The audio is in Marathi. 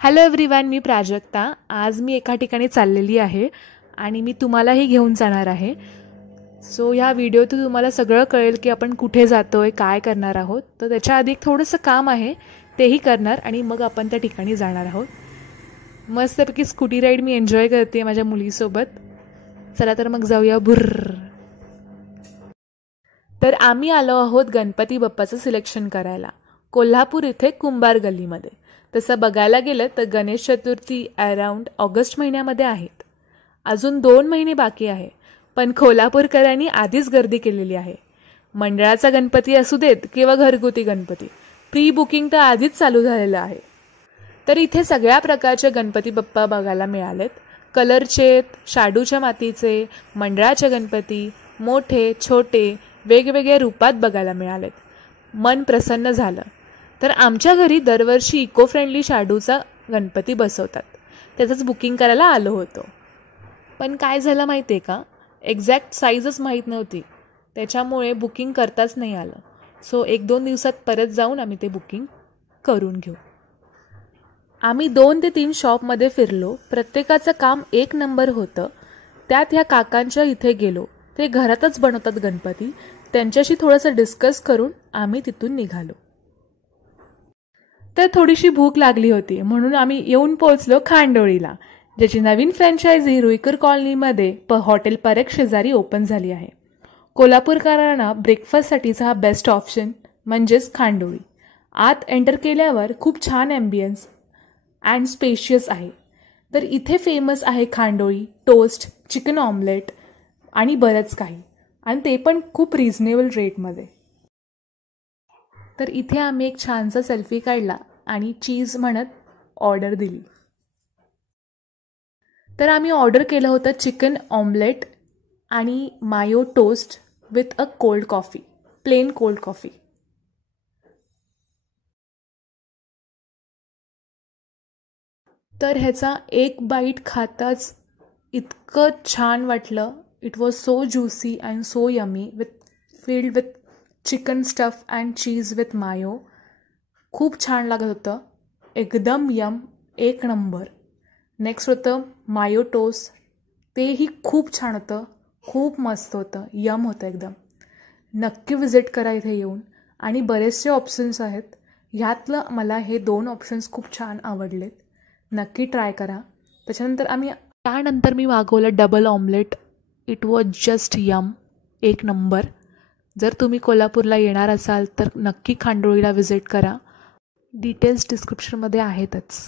हॅलो एव्हरीवन, मी प्राजक्ता. आज मी एका ठिकाणी चाललेली आहे आणि मी तुम्हालाही घेऊन जाणार आहे. सो ह्या व्हिडिओतून तुम्हाला सगळं कळेल की आपण कुठे जातोय, काय करणार आहोत. तर त्याच्या आधी एक थोडंसं काम आहे, तेही करणार आणि मग आपण त्या ठिकाणी जाणार आहोत. मस्तपैकी स्कूटी राईड मी एन्जॉय करते माझ्या मुलीसोबत. चला तर मग जाऊया भुर्र. तर आम्ही आलो आहोत गणपती बाप्पाचं सिलेक्शन करायला, कोल्हापूर इथे कुंभार गल्लीमध्ये. तसं बघायला गेलं तर गणेश चतुर्थी अराउंड ऑगस्ट महिन्यामध्ये आहेत. अजून 2 महिने बाकी आहे, पण कोल्हापूरकरांनी आधीच गर्दी केलेली आहे. मंडळाचा गणपती असू देत किंवा घरगुती गणपती, प्री बुकिंग तर आधीच चालू झालेलं आहे. तर इथे सगळ्या प्रकारचे गणपती बाप्पा बघायला मिळालेत. कलरचे, शाडूच्या मातीचे, मंडळाचे गणपती, मोठे छोटे वेगवेगळ्या रूपात बघायला मिळालेत. मन प्रसन्न झालं. तर आमच्या घरी दरवर्षी इको फ्रेंडली शाडूचा गणपती बसवतात, त्याचंच बुकिंग करायला आलो होतो. पण काय झालं माहिती आहे का, एक्झॅक्ट साईजच माहीत नव्हती, त्याच्यामुळे बुकिंग करताच नाही आलं. सो 1-2 दिवसात परत जाऊन आम्ही ते बुकिंग करून घेऊ. आम्ही 2 ते 3 शॉपमध्ये फिरलो. प्रत्येकाचं काम 1 नंबर होतं. त्यात ह्या काकांच्या इथे गेलो. ते घरातच बनवतात गणपती. त्यांच्याशी थोडंसं डिस्कस करून आम्ही तिथून निघालो. तर थोडीशी भूक लागली होती, म्हणून आम्ही येऊन पोहोचलो खांडोळीला, ज्याची नवीन फ्रँचायझी रुईकर कॉलनीमध्ये हॉटेल परेख शेजारी ओपन झाली आहे. कोल्हापूरकरांना ब्रेकफास्टसाठीचा हा बेस्ट ऑप्शन म्हणजेच खांडोळी. आत एंटर केल्यावर खूप छान ॲम्बियन्स अँड स्पेशियस आहे. तर इथे फेमस आहे खांडोळी, टोस्ट, चिकन ऑमलेट आणि बरंच काही, आणि ते पण खूप रिझनेबल रेटमध्ये. तर इथे आम्ही एक छानसा सेल्फी काढला आणि चीज म्हणत ऑर्डर दिली. तर आम्ही ऑर्डर केलं होतं चिकन ऑमलेट आणि mayo toast with a cold coffee, plain cold coffee. तर ह्याचा एक बाईट खाताच इतकं छान वाटलं. It was so juicy and so yummy, filled with chicken stuff and cheese with mayo. खूप छान लागत होतं, एकदम यम, 1 नंबर. नेक्स्ट होतं मायो टोस्ट, तेही खूप छान होतं, खूप मस्त होतं, यम होतं एकदम. नक्की विजिट करा इथे येऊन. आणि बरेचसे ऑप्शन्स आहेत, ह्यातलं मला हे 2 ऑप्शन्स खूप छान आवडलेत. नक्की ट्राय करा. त्यानंतर मी मागवलं double omelette. It was just yum, 1 number. जर तुम्ही कोल्हापूरला येणार असाल तर नक्की खांडोळीला विजिट करा. डिटेल्स डिस्क्रिप्शनमध्ये आहेतच.